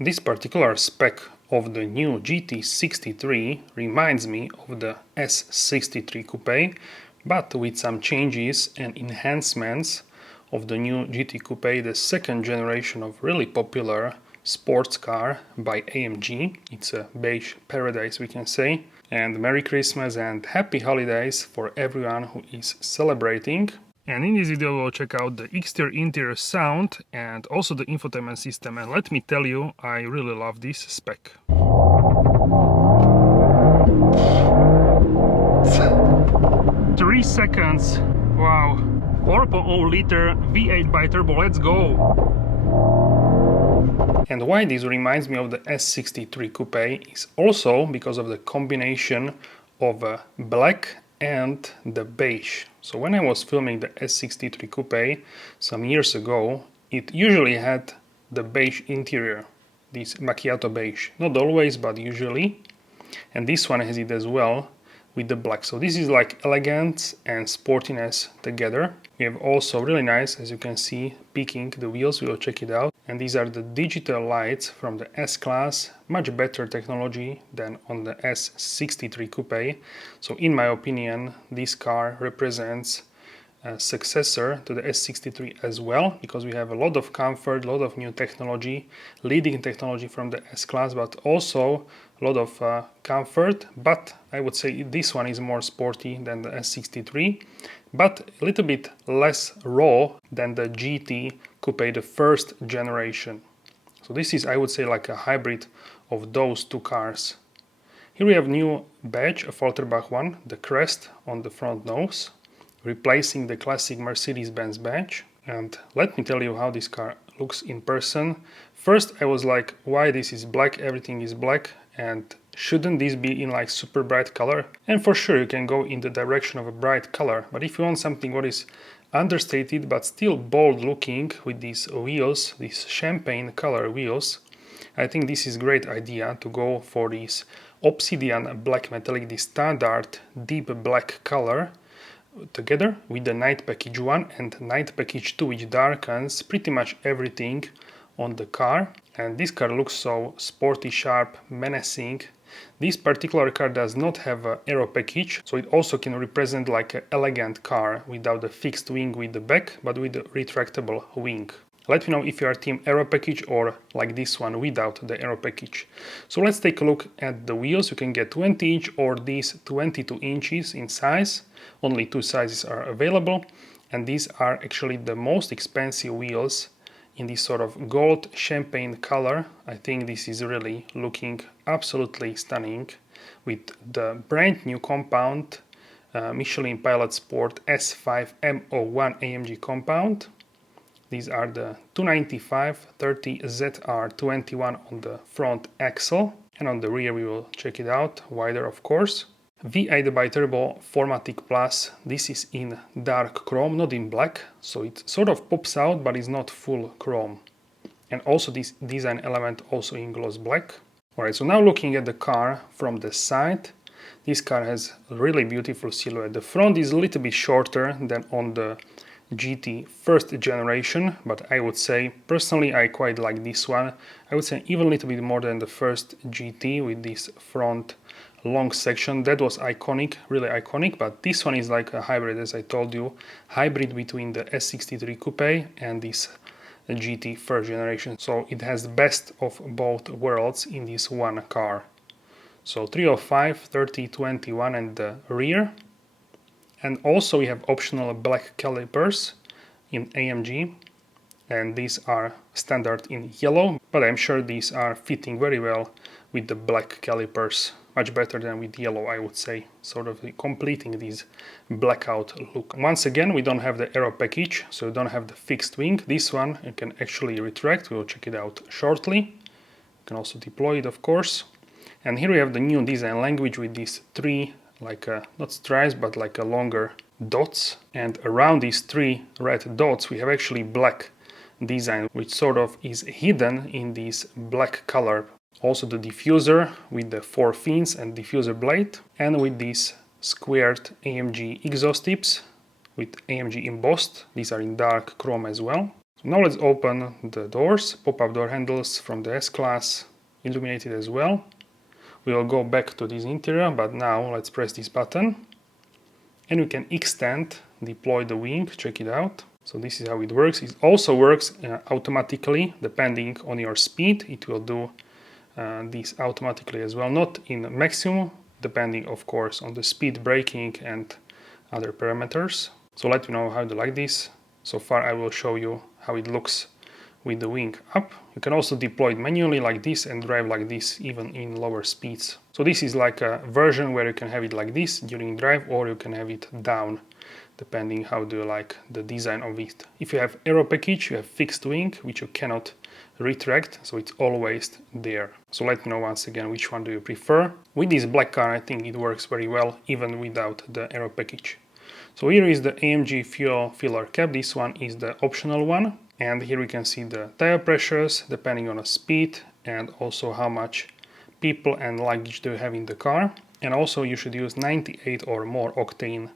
This particular spec of the new GT63 reminds me of the S63 Coupe, but with some changes and enhancements of the new GT Coupe, the second generation of really popular sports car by AMG. It's a beige paradise, we can say. And Merry Christmas and Happy Holidays for everyone who is celebrating. And in this video we'll check out the exterior interior sound and also the infotainment system, and let me tell you, I really love this spec. 3 seconds, wow, 4.0 liter V8 bi-turbo, let's go! And why this reminds me of the S63 Coupe is also because of the combination of black and the beige. So when I was filming the S63 Coupe some years ago, it usually had the beige interior, this macchiato beige. Not always, but usually. And this one has it as well with the black. So this is like elegance and sportiness together. We have also really nice, as you can see, peaking the wheels. We will check it out. And these are the digital lights from the S-Class, much better technology than on the S63 Coupe. So in my opinion, this car represents a successor to the S63 as well, because we have a lot of comfort, a lot of new technology, leading technology from the S-Class, but also a lot of comfort. But I would say this one is more sporty than the S63, but a little bit less raw than the GT Coupe, the first generation. So this is, I would say, like a hybrid of those two cars. Here we have new badge, a Falterbach one, the crest on the front nose, replacing the classic Mercedes-Benz badge. And let me tell you how this car looks in person. First I was like, why this is black, everything is black, and shouldn't this be in like super bright color? And for sure you can go in the direction of a bright color, but if you want something what is understated but still bold looking with these wheels, these champagne color wheels, I think this is a great idea to go for this obsidian black metallic, this standard deep black color, together with the Night Package 1 and Night Package 2, which darkens pretty much everything on the car. And this car looks so sporty, sharp, menacing. This particular car does not have an aero package, so it also can represent like an elegant car without the fixed wing with the back, but with the retractable wing. Let me know if you are team aero package or like this one without the aero package. So let's take a look at the wheels. You can get 20-inch or these 22 inches in size. Only 2 sizes are available, and these are actually the most expensive wheels in this sort of gold champagne color. I think this is really looking absolutely stunning with the brand new compound Michelin Pilot Sport S5 M01 AMG compound. These are the 295/30 ZR21 on the front axle, and on the rear we will check it out, wider of course. V8 bi-turbo 4MATIC Plus, this is in dark chrome, not in black, so it sort of pops out but is not full chrome. And also this design element also in gloss black. Alright, so now looking at the car from the side, this car has a really beautiful silhouette. The front is a little bit shorter than on the GT first generation, but I would say personally I quite like this one. I would say even a little bit more than the first GT with this front long section. That was iconic, really iconic, but this one is like a hybrid, as I told you, hybrid between the S63 Coupe and this GT first generation. So it has the best of both worlds in this one car. So 305/30/21 and the rear. And also we have optional black calipers in AMG, and these are standard in yellow, but I'm sure these are fitting very well with the black calipers, much better than with yellow, I would say, sort of completing this blackout look. Once again, we don't have the aero package, so we don't have the fixed wing. This one you can actually retract, we'll check it out shortly. You can also deploy it, of course. And here we have the new design language with these 3 like not stripes but like a longer dots, and around these 3 red dots we have actually black design which sort of is hidden in this black color. Also the diffuser with the 4 fins and diffuser blade, and with these squared AMG exhaust tips with AMG embossed. These are in dark chrome as well. Now let's open the doors, pop-up door handles from the S-Class, illuminated as well. We will go back to this interior, but now let's press this button. And we can extend, deploy the wing, check it out. So this is how it works. It also works automatically, depending on your speed. It will do this automatically as well, not in maximum, depending of course on the speed, braking and other parameters. So let me know how you like this. So far I will show you how it looks with the wing up. You can also deploy it manually like this and drive like this even in lower speeds. So this is like a version where you can have it like this during drive, or you can have it down, depending how do you like the design of it. If you have aero package, you have fixed wing, which you cannot retract, so it's always there. So let me know once again which one do you prefer. With this black car I think it works very well even without the aero package. So here is the AMG fuel filler cap. This one is the optional one, and here we can see the tire pressures depending on the speed and also how much people and luggage do you have in the car. And also you should use 98 or more octane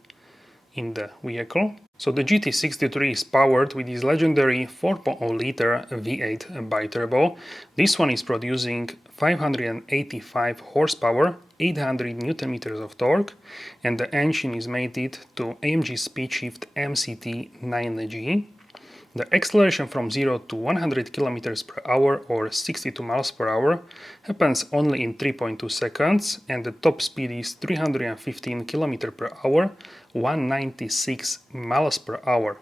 in the vehicle. So the GT63 is powered with this legendary 4.0 liter V8 biturbo. This one is producing 585 horsepower, 800 Newton meters of torque, and the engine is mated to AMG Speedshift MCT 9G. The acceleration from 0 to 100 km per hour or 62 miles per hour happens only in 3.2 seconds, and the top speed is 315 km per hour, 196 miles per hour.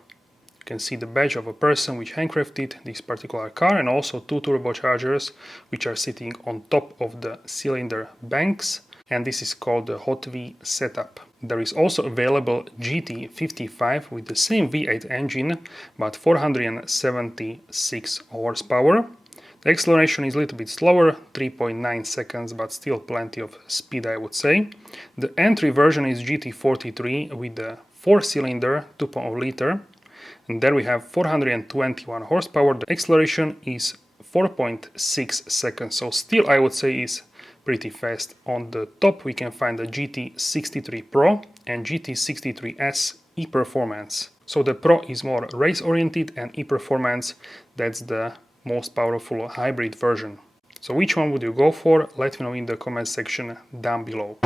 You can see the badge of a person which handcrafted this particular car, and also two turbochargers which are sitting on top of the cylinder banks, and this is called the Hot V setup. There is also available GT55 with the same V8 engine, but 476 horsepower. The acceleration is a little bit slower, 3.9 seconds, but still plenty of speed, I would say. The entry version is GT43 with the 4-cylinder 2.0 liter, and there we have 421 horsepower. The acceleration is 4.6 seconds, so still I would say is pretty fast. On the top we can find the GT63 Pro and GT63S e-Performance. So the Pro is more race oriented, and e-Performance, that's the most powerful hybrid version. So which one would you go for? Let me know in the comment section down below.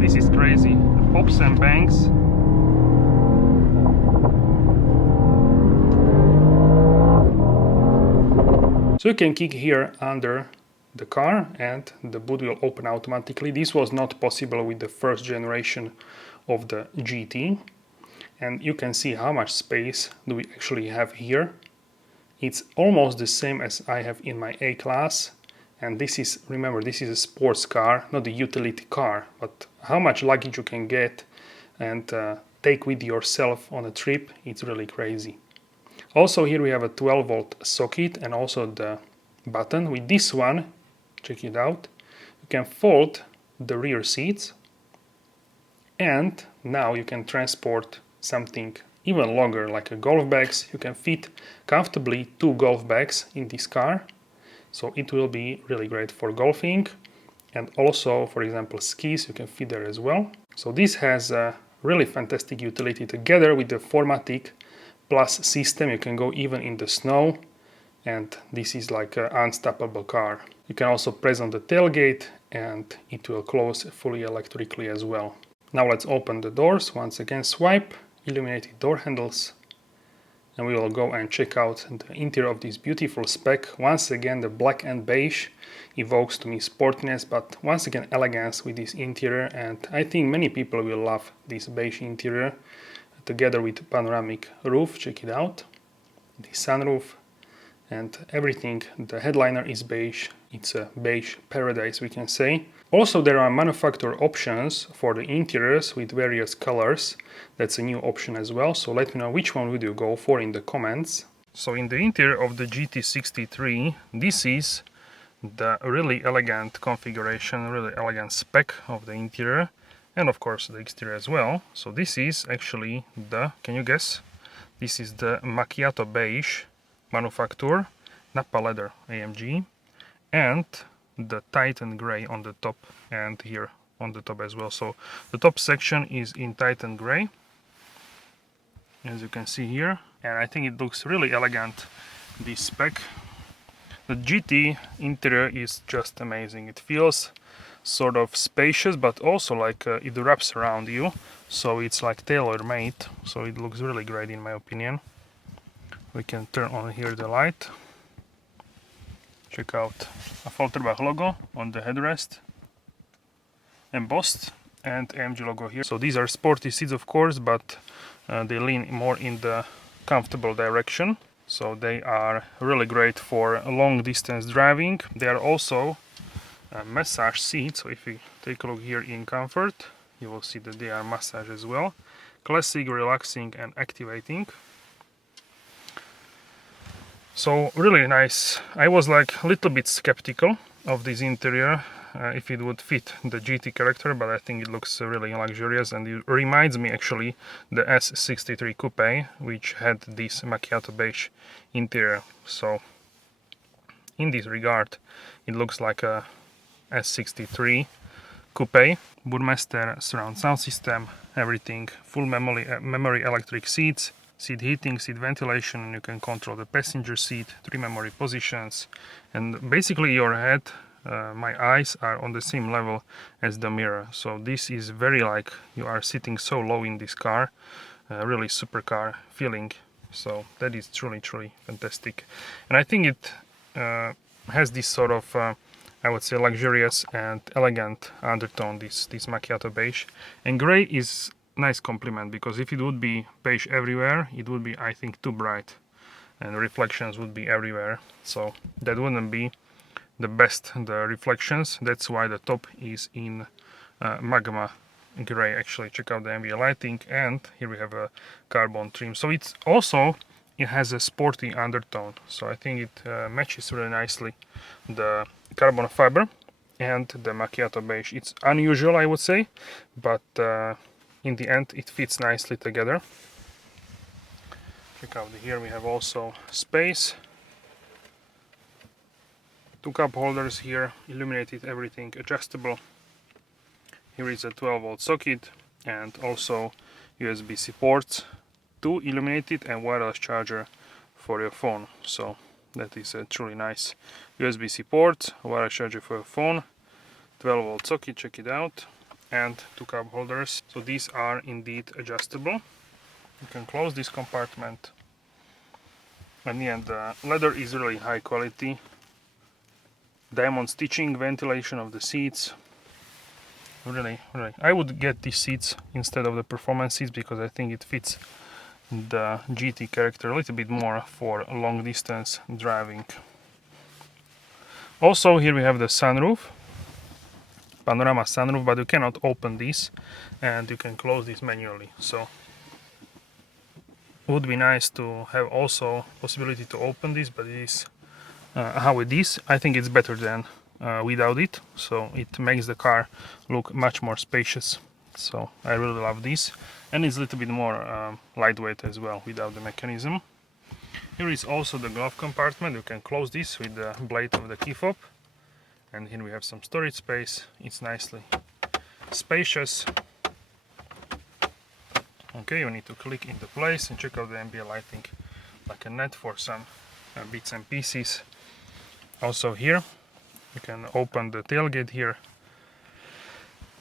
This is crazy, the pops and bangs. So you can kick here under the car and the boot will open automatically. This was not possible with the first generation of the GT. And you can see how much space do we actually have here. It's almost the same as I have in my A-Class. And this is, remember, this is a sports car, not a utility car, but how much luggage you can get and take with yourself on a trip, it's really crazy. Also here we have a 12-volt socket and also the button. With this one, check it out, you can fold the rear seats, and now you can transport something even longer, like a golf bags. You can fit comfortably 2 golf bags in this car. So it will be really great for golfing, and also, for example, skis you can fit there as well. So this has a really fantastic utility together with the 4MATIC Plus system. You can go even in the snow, and this is like an unstoppable car. You can also press on the tailgate and it will close fully electrically as well. Now let's open the doors. Once again, swipe, illuminated door handles, and we will go and check out the interior of this beautiful spec. Once again, the black and beige evokes to me sportiness, but once again elegance with this interior, and I think many people will love this beige interior together with panoramic roof. Check it out, the sunroof and everything. The headliner is beige. It's a beige paradise, we can say. Also, there are manufacturer options for the interiors with various colors. That's a new option as well, so let me know which one would you go for in the comments. So in the interior of the GT63, this is the really elegant configuration, really elegant spec of the interior, and of course the exterior as well. So this is actually the, can you guess? This is the Macchiato Beige manufacture, Nappa Leather AMG, and the Titan Grey on the top and here on the top as well. So the top section is in Titan Grey, as you can see here, and I think it looks really elegant, this spec. The GT interior is just amazing. It feels sort of spacious, but also like it wraps around you, so it's like tailor-made, so it looks really great in my opinion. We can turn on here the light. Check out a Volterbach logo on the headrest, embossed, and AMG logo here. So these are sporty seats, of course, but they lean more in the comfortable direction. So they are really great for long distance driving. They are also massage seats. So if you take a look here in comfort, you will see that they are massage as well. Classic, relaxing, and activating. So really nice. I was like a little bit skeptical of this interior, if it would fit the GT character, but I think it looks really luxurious, and it reminds me actually the S63 Coupe, which had this Macchiato Beige interior. So in this regard, it looks like a S63 Coupe. Burmester surround sound system, everything, full memory electric seats, seat heating, seat ventilation, and you can control the passenger seat, 3 memory positions, and basically your head, my eyes are on the same level as the mirror. So this is very like you are sitting so low in this car, really supercar feeling. So that is truly fantastic, and I think it has this sort of I would say luxurious and elegant undertone, this Macchiato Beige, and grey is nice compliment, because if it would be beige everywhere, it would be, I think, too bright and reflections would be everywhere, so that wouldn't be the best, the reflections. That's why the top is in magma gray. Actually, check out the ambient lighting, and here we have a carbon trim. So it's also, it has a sporty undertone, so I think it matches really nicely the carbon fiber and the Macchiato Beige. It's unusual, I would say, but in the end it fits nicely together. Check out here, we have also space, 2 cup holders here, illuminated, everything adjustable. Here is a 12-volt socket and also USB-C ports, 2 illuminated, and wireless charger for your phone. So that is a truly nice USB-C port, wireless charger for your phone, 12-volt socket, check it out, and 2 cup holders. So these are indeed adjustable. You can close this compartment, and yeah, the leather is really high quality. Diamond stitching, ventilation of the seats. Really, I would get these seats instead of the performance seats, because I think it fits the GT character a little bit more for long distance driving. Also here we have the sunroof, panorama sunroof, but you cannot open this, and you can close this manually. So it would be nice to have also possibility to open this, but it is how it is. I think it's better than without it, so it makes the car look much more spacious. So I really love this, and it's a little bit more lightweight as well without the mechanism. Here is also the glove compartment. You can close this with the blade of the key fob, and here we have some storage space. It's nicely spacious. Okay, you need to click into place, and check out the ambient lighting, like a net for some bits and pieces. Also here you can open the tailgate here,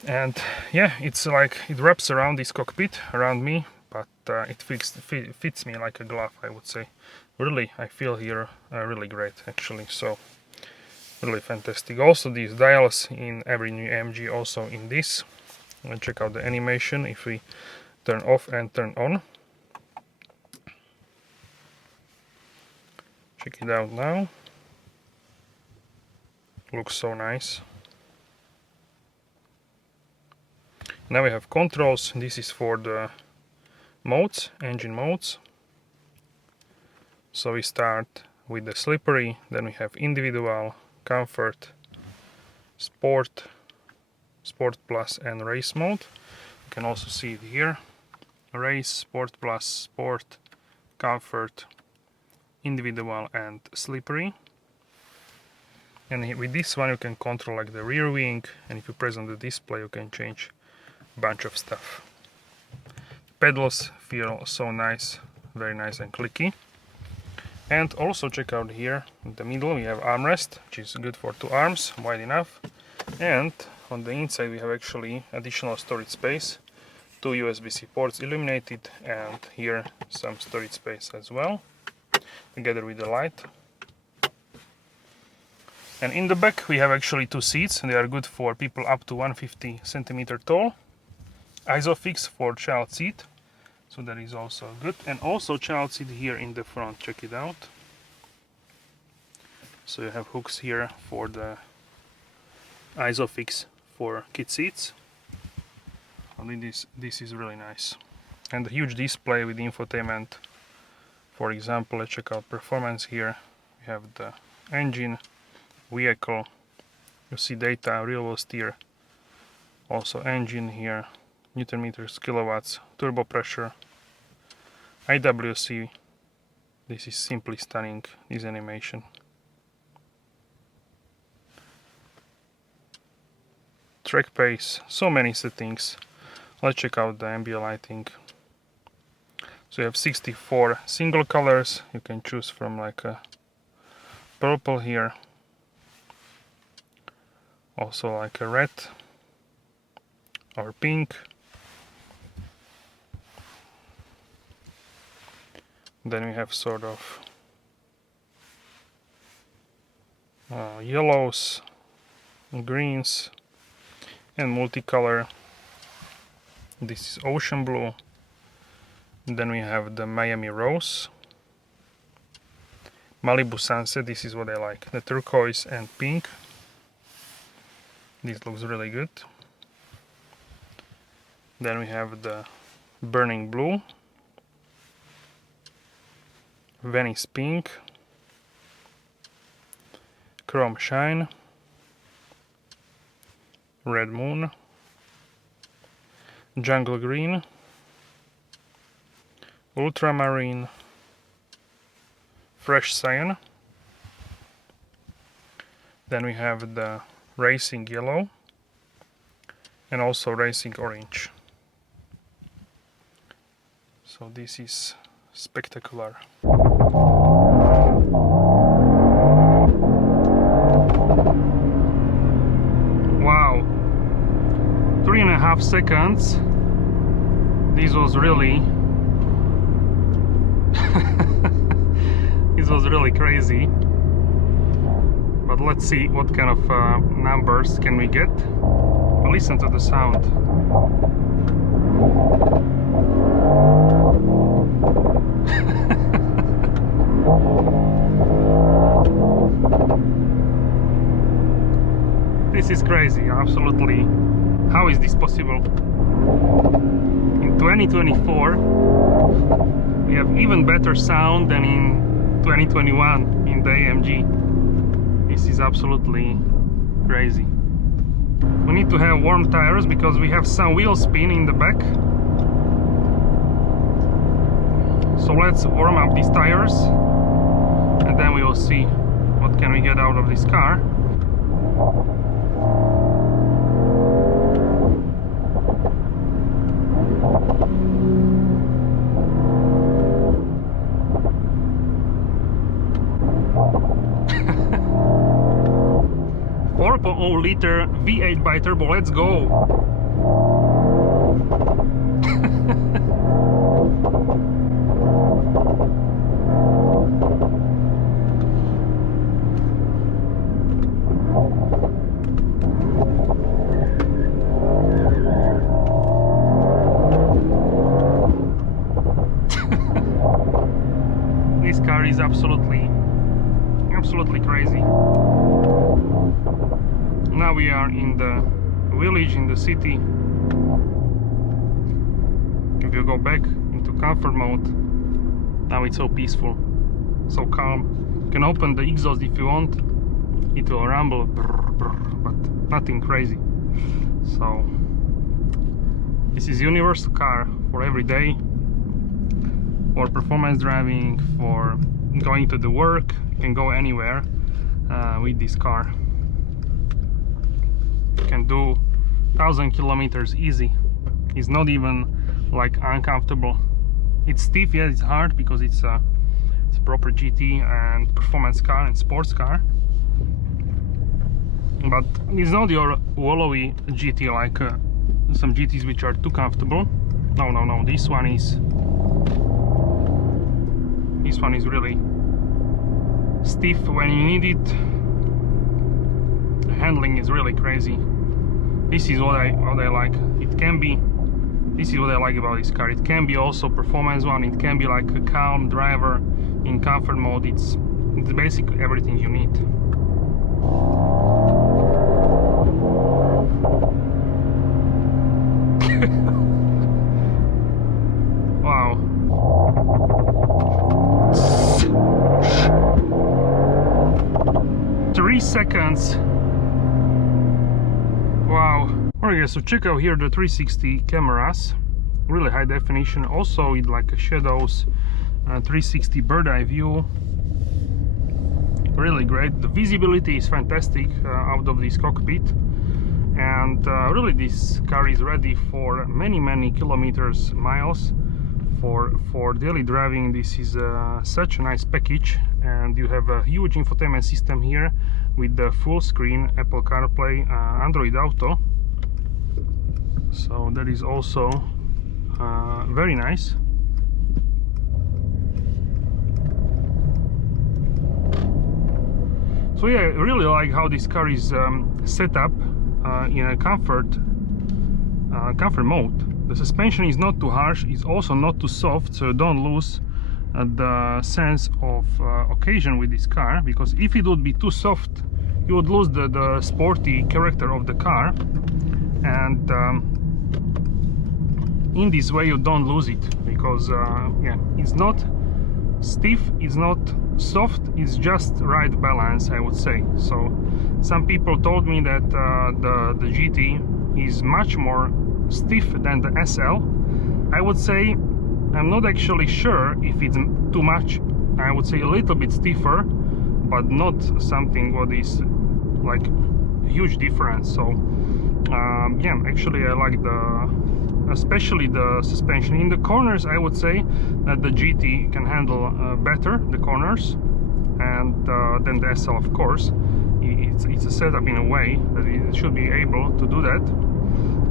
and yeah, it's like it wraps around this cockpit around me, but it fits me like a glove, I would say. Really, I feel here really great actually, so really fantastic. Also these dials in every new AMG, also in this. And check out the animation if we turn off and turn on. Check it out now. Looks so nice. Now we have controls. This is for the modes, engine modes. So we start with the slippery, then we have individual, comfort, sport, sport plus, and race mode. You can also see it here: race, sport plus, sport, comfort, individual and slippery. And with this one you can control like the rear wing, and if you press on the display you can change a bunch of stuff. Pedals feel so nice, very nice and clicky. And also check out here in the middle we have armrest, which is good for 2 arms, wide enough. And on the inside we have actually additional storage space, 2 USB-C ports illuminated, and here some storage space as well, together with the light. And in the back we have actually 2 seats, and they are good for people up to 150 centimeter tall. Isofix for child seat, so that is also good. And also child seat here in the front, check it out. So you have hooks here for the Isofix for kid seats. I think this is really nice. And a huge display with infotainment. For example, let's check out performance here. We have the engine, vehicle, you see data, real wheel steer, also engine here, Newton meters, kilowatts, turbo pressure, IWC. This is simply stunning, this animation. Track pace, so many settings. Let's check out the ambient lighting. So you have 64 single colors, you can choose from like a purple here, also like a red or pink. Then we have sort of yellows, greens, and multicolor. This is ocean blue. Then we have the Miami rose, Malibu sunset. This is what I like, the turquoise and pink. This looks really good. Then we have the burning blue, Venice pink, chrome shine, red moon, jungle green, ultramarine, fresh cyan. Then we have the racing yellow and also racing orange. So this is spectacular. Wow, 3.5 seconds. This was really this was really crazy. But let's see what kind of numbers can we get. Listen to the sound. This is crazy, absolutely. How is this possible? In 2024 we have even better sound than in 2021 in the AMG. This is absolutely crazy. We need to have warm tires because we have some wheel spin in the back. So let's warm up these tires and then we will see what can we get out of this car. Liter V8 bi-turbo, let's go! This car is absolutely crazy. Now we are in the village, in the city. If you go back into comfort mode, now it's so peaceful, so calm. You can open the exhaust if you want, it will rumble, brr, brr, but nothing crazy. So this is universal car for every day. for performance driving, for going to the work. You can go anywhere with this car. You can do 1,000 kilometers easy. It's not even like uncomfortable. It's stiff, yeah, it's hard because it's a proper GT and performance car and sports car. But it's not your wallowy GT like some GTs which are too comfortable. No, no, no. This one is really stiff when you need it. The handling is really crazy. This is what I like. It can be. This is what I like about this car. It can be also performance one. It can be like a calm driver in comfort mode. It's basically everything you need. Wow. Three seconds. Wow. Okay, so check out here the 360 cameras, really high definition, also with like shadows, 360 bird eye view, really great. The visibility is fantastic out of this cockpit, and really this car is ready for many kilometers, miles, for daily driving. This is such a nice package, and you have a huge infotainment system here with the full screen Apple CarPlay, Android Auto. So that is also very nice. So yeah, I really like how this car is set up in a comfort mode. The suspension is not too harsh, it's also not too soft, so you don't lose the sense of occasion with this car, because if it would be too soft, you would lose the sporty character of the car, and in this way you don't lose it, because yeah, it's not stiff, it's not soft, it's just right balance, I would say. So some people told me that the GT is much more stiff than the SL. I would say I'm not actually sure if it's too much. I would say a little bit stiffer, but not something what is like a huge difference. So yeah, actually I like especially the suspension. In the corners, I would say that the GT can handle better the corners and than the SL, of course. It's a setup in a way that it should be able to do that.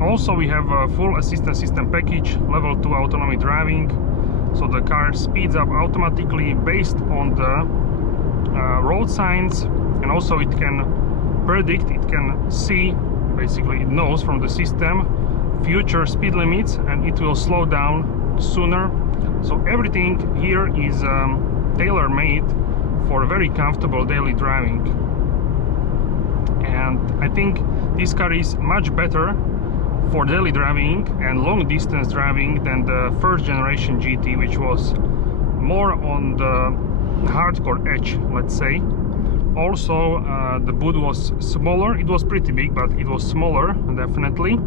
Also, we have a full assistance system package, level 2 autonomy driving, so the car speeds up automatically based on the road signs, and also it can predict, it can see, basically it knows from the system future speed limits, and it will slow down sooner. So everything here is tailor-made for very comfortable daily driving, and I think this car is much better for daily driving and long distance driving than the first generation GT, which was more on the hardcore edge, let's say. Also the boot was smaller. It was pretty big, but it was smaller, definitely.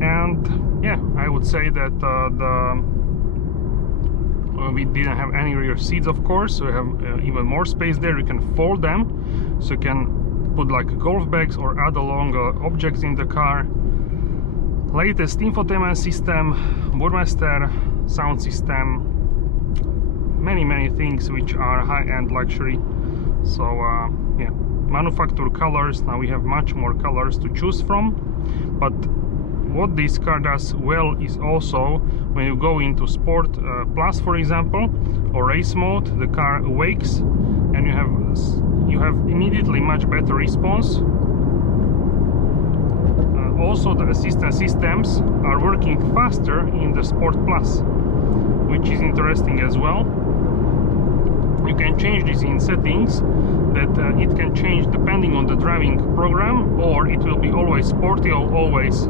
And yeah, I would say that we didn't have any rear seats, of course, so we have even more space there. You can fold them, so you can put like golf bags or other long objects in the car. Latest infotainment system, Burmester sound system, many things which are high-end luxury. So yeah, manufacturer colors. Now we have much more colors to choose from, but what this car does well is also when you go into Sport Plus, for example, or race mode, the car awakes and you have immediately much better response. Also, the assistance systems are working faster in the Sport Plus, which is interesting as well. You can change this in settings, that it can change depending on the driving program, or it will be always sporty, or always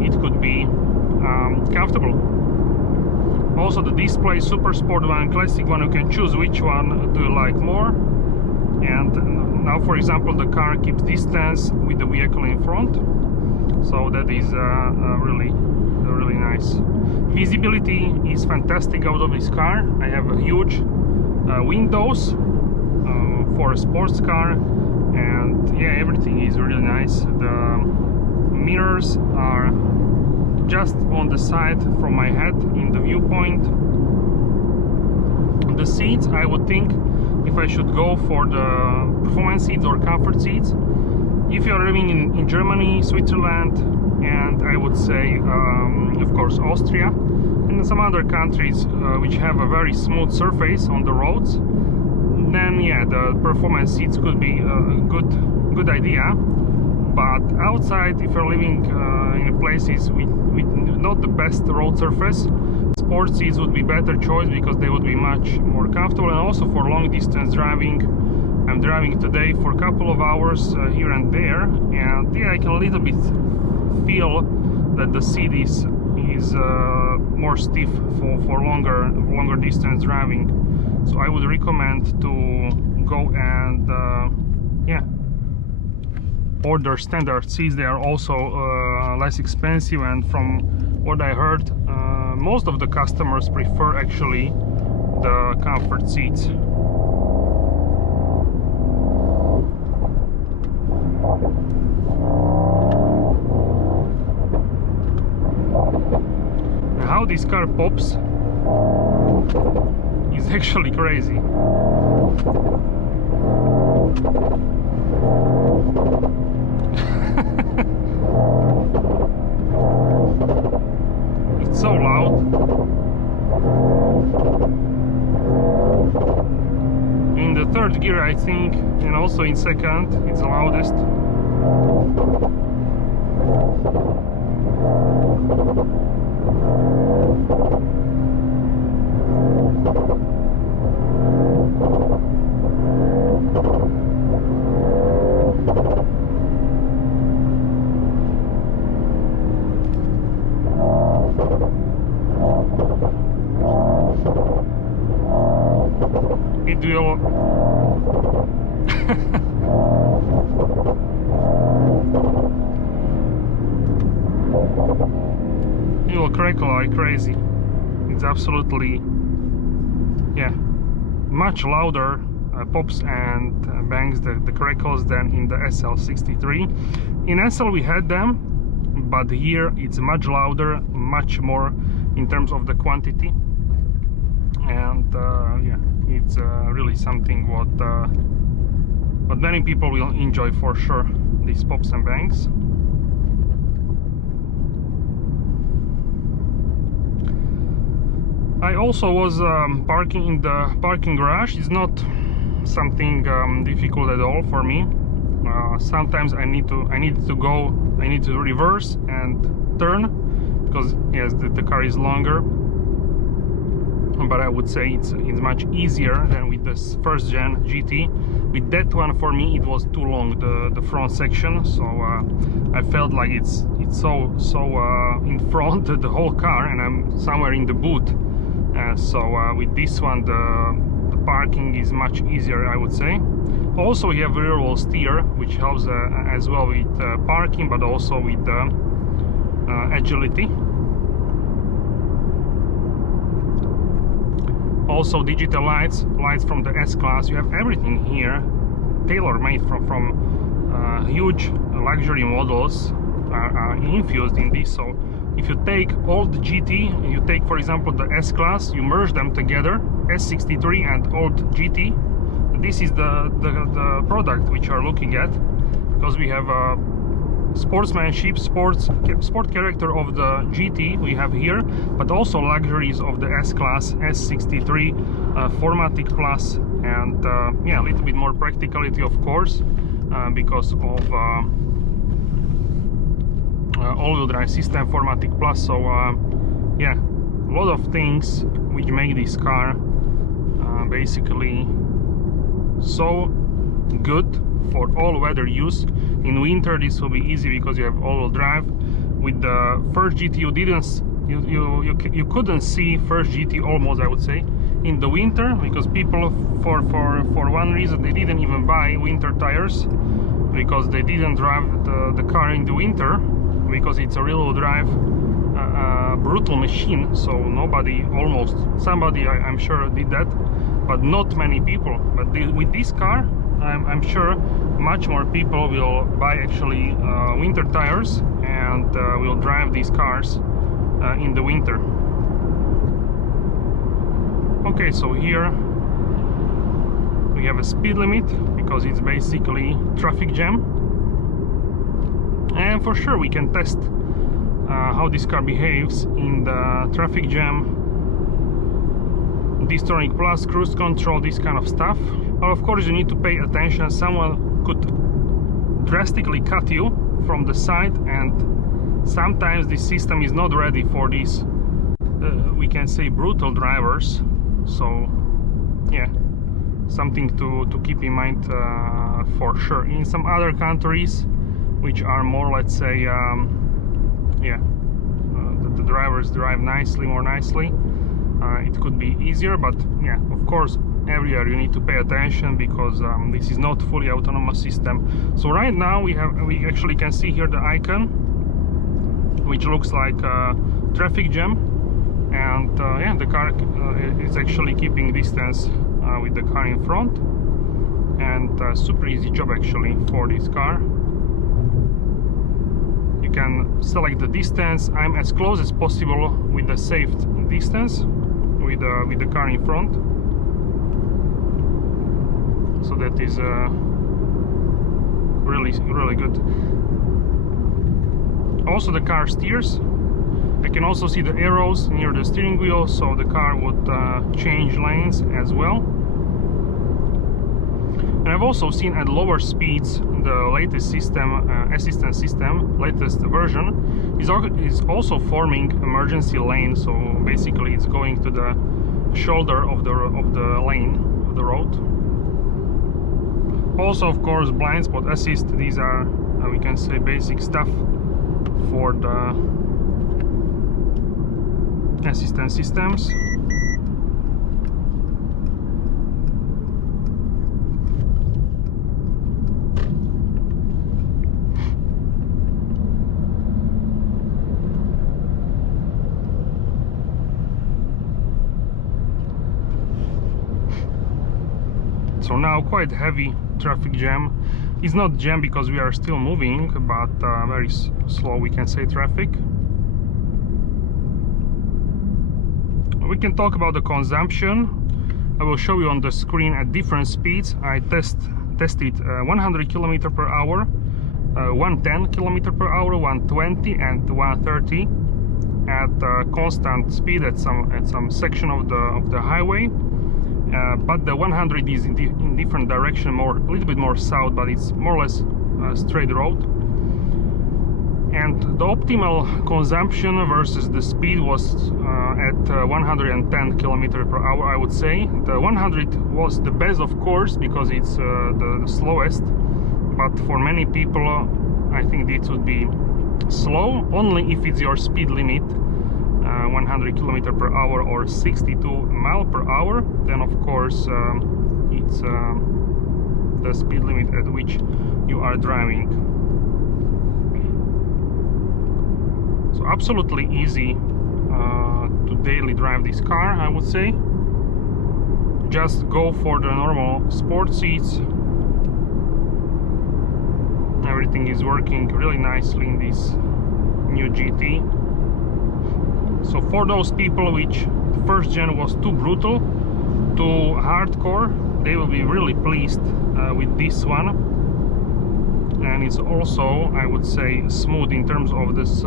it could be comfortable. Also, the display, Super Sport one, Classic one, you can choose which one do you like more. And now, for example, the car keeps distance with the vehicle in front, so that is really really nice. Visibility is fantastic out of this car. I have a huge windows for a sports car, and yeah, everything is really nice. The mirrors are just on the side from my head in the viewpoint. The seats, I would think if I should go for the performance seats or comfort seats, if you are living in Germany, Switzerland, and I would say of course Austria and some other countries which have a very smooth surface on the roads, then yeah, the performance seats could be a good idea. But outside, if you're living in places with not the best road surface, sport seats would be better choice, because they would be much more comfortable. And also for long distance driving, I'm driving today for a couple of hours here and there, and yeah, I can a little bit feel that the seat is more stiff for longer distance driving. So I would recommend to go and yeah, order standard seats. They are also less expensive, and from what I heard, most of the customers prefer actually the comfort seats. How this car pops is actually crazy. It's so loud. In the third gear, I think, and also in second, it's the loudest. It will it will crackle like crazy. It's absolutely, yeah, much louder pops and bangs, the crackles, than in the SL63. In SL we had them, but here it's much louder, much more in terms of the quantity, and yeah, it's really something what many people will enjoy for sure, these pops and bangs. I also was parking in the parking garage. It's not something difficult at all for me. Sometimes I need to reverse and turn, because yes, the car is longer. But I would say it's much easier than with this first gen GT. With that one, for me, it was too long, the front section, so I felt like it's so in front the whole car, and I'm somewhere in the boot. So with this one, the parking is much easier, I would say. Also, we have rear wheel steer, which helps as well with parking, but also with agility. Also digital lights from the S-Class. You have everything here, tailor-made from huge luxury models are infused in this. So if you take old GT, you take for example the S-Class, you merge them together, S63 and old GT, this is the product which you are looking at, because we have sportsmanship, sport character of the GT we have here, but also luxuries of the S-Class, S63, 4MATIC Plus, and yeah, a little bit more practicality, of course, because of all-wheel drive system, 4MATIC Plus. So yeah, a lot of things which make this car basically so good for all weather use. In winter this will be easy because you have all-wheel drive. With the first GT you couldn't see first GT almost, I would say, in the winter, because people for one reason they didn't even buy winter tires, because they didn't drive the car in the winter, because it's a rear-wheel drive a brutal machine, so nobody, almost somebody I'm sure did that, but not many people. But with this car, I'm sure much more people will buy actually winter tires and will drive these cars in the winter. Okay, so here we have a speed limit because it's basically traffic jam, and for sure we can test how this car behaves in the traffic jam. Distronic plus, cruise control, this kind of stuff. But of course you need to pay attention. Someone could drastically cut you from the side, and sometimes this system is not ready for these we can say brutal drivers. So yeah, something to keep in mind for sure. In some other countries which are more, let's say, yeah, the drivers drive more nicely, it could be easier. But yeah, of course everywhere you need to pay attention because this is not fully autonomous system. So right now we actually can see here the icon which looks like a traffic jam, and yeah, the car is actually keeping distance with the car in front, and super easy job actually for this car. You can select the distance. I'm as close as possible with the safe distance with the car in front, so that is really good. Also the car steers. I can also see the arrows near the steering wheel, so the car would change lanes as well. And I've also seen at lower speeds the latest system, assistance system, latest version is also forming emergency lane. So basically it's going to the shoulder of the lane of the road. Also, of course, blind spot assist. These are we can say basic stuff for the assistance systems. So now quite heavy traffic jam. It's not jam because we are still moving, but very slow, we can say, traffic. We can talk about the consumption. I will show you on the screen at different speeds. I tested 100 km per hour, 110 km per hour, 120 and 130 at constant speed at some section of the highway. But the 100 is in different direction, a little bit more south, but it's more or less a straight road. And the optimal consumption versus the speed was at 110 km per hour, I would say. The 100 was the best, of course, because it's the slowest. But for many people, I think this would be slow only if it's your speed limit, 100 km per hour or 62 mile per hour. Then of course it's the speed limit at which you are driving. So absolutely easy to daily drive this car, I would say. Just go for the normal sport seats. Everything is working really nicely in this new GT. So for those people which the first gen was too brutal, too hardcore, they will be really pleased with this one. And it's also, I would say, smooth in terms of this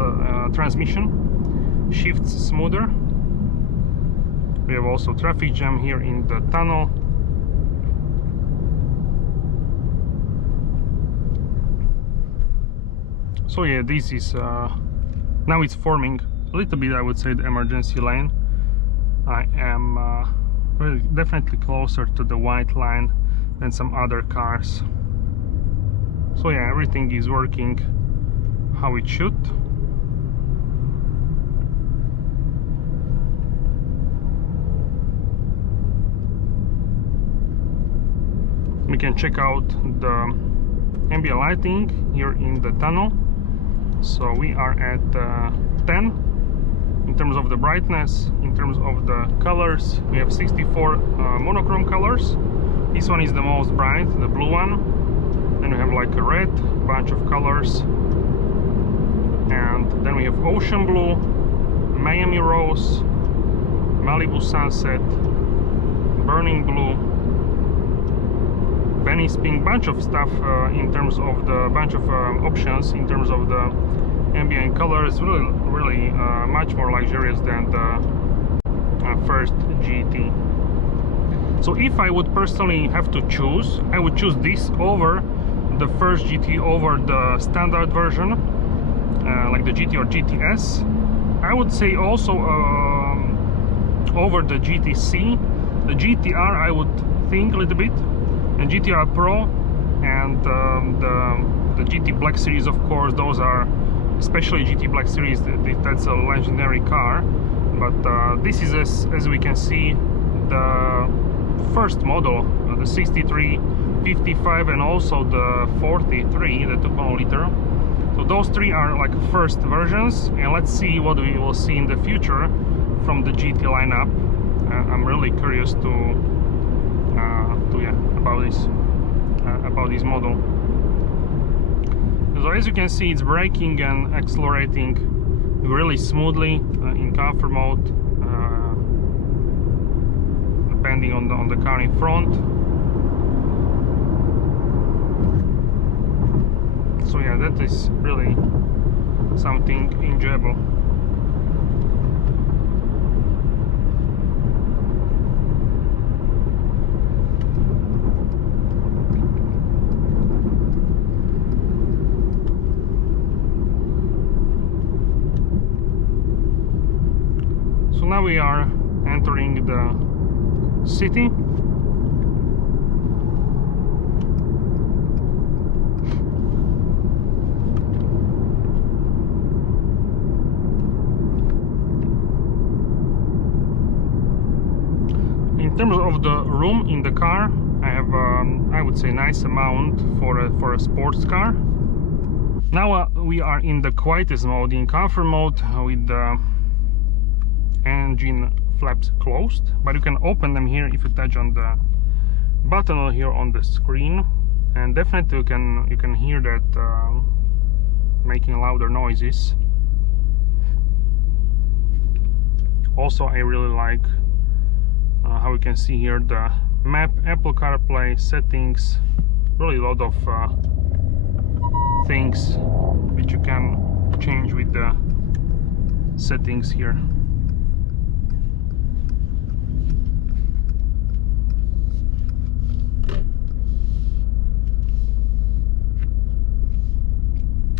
transmission. Shifts smoother. We have also traffic jam here in the tunnel. So yeah, this is now it's forming a little bit, I would say, the emergency lane. I am really definitely closer to the white line than some other cars. So yeah, everything is working how it should. We can check out the ambient lighting here in the tunnel. So we are at 10. in terms of the brightness, in terms of the colors. We have 64 monochrome colors. This one is the most bright, the blue one. Then we have like a red, bunch of colors. And then we have ocean blue, Miami rose, Malibu sunset, burning blue, Venice pink, bunch of stuff in terms of the bunch of options in terms of the ambient colors. Really much more luxurious than the first GT. So if I would personally have to choose, I would choose this over the first GT, over the standard version, like the GT or GTS. I would say also over the GTC. The GTR I would think a little bit, and GTR Pro and the GT Black Series, of course. Those are, especially GT Black Series, that's a legendary car. But this is, as we can see, the first model, the 63, 55 and also the 43, the 2.0 liter. So those three are like first versions, and let's see what we will see in the future from the GT lineup. I'm really curious about this model. So as you can see, it's braking and accelerating really smoothly in comfort mode, depending on the car in front. So yeah, that is really something enjoyable. So now we are entering the city. In terms of the room in the car, I have I would say nice amount for a sports car. Now we are in the quietest mode, in comfort mode, with the engine flaps closed, but you can open them here if you touch on the button here on the screen, and definitely you can hear that making louder noises. Also, I really like how you can see here the map, Apple CarPlay, settings, really a lot of things which you can change with the settings here.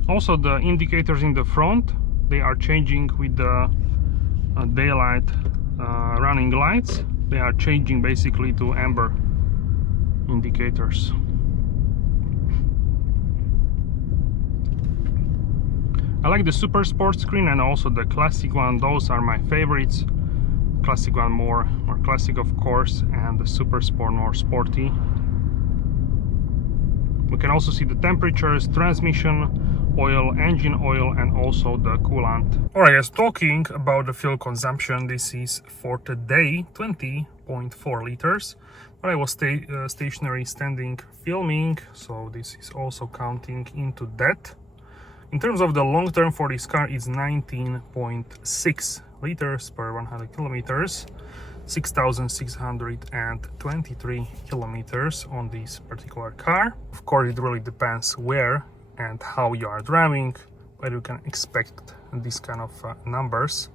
Also, the indicators in the front, they are changing with the daylight running lights. They are changing basically to amber indicators. I like the Super Sport screen and also the classic one. Those are my favorites. Classic one more classic, of course, and the Super Sport more sporty. We can also see the temperatures, transmission oil, engine oil, and also the coolant. Alright guys, talking about the fuel consumption, this is for today 20.4 liters, but I was stationary standing filming, so this is also counting into that. In terms of the long term for this car, it's 19.6 liters per 100 kilometers, 6,623 kilometers on this particular car. Of course, it really depends where and how you are driving, but you can expect these kind of numbers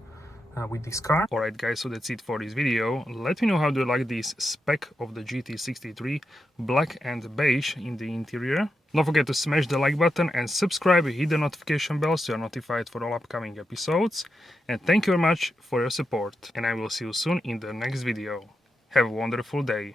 with this car. Alright guys, so that's it for this video. Let me know how do you like this spec of the GT63 black and beige in the interior. Don't forget to smash the like button and subscribe, hit the notification bell so you're notified for all upcoming episodes. And thank you very much for your support, and I will see you soon in the next video. Have a wonderful day.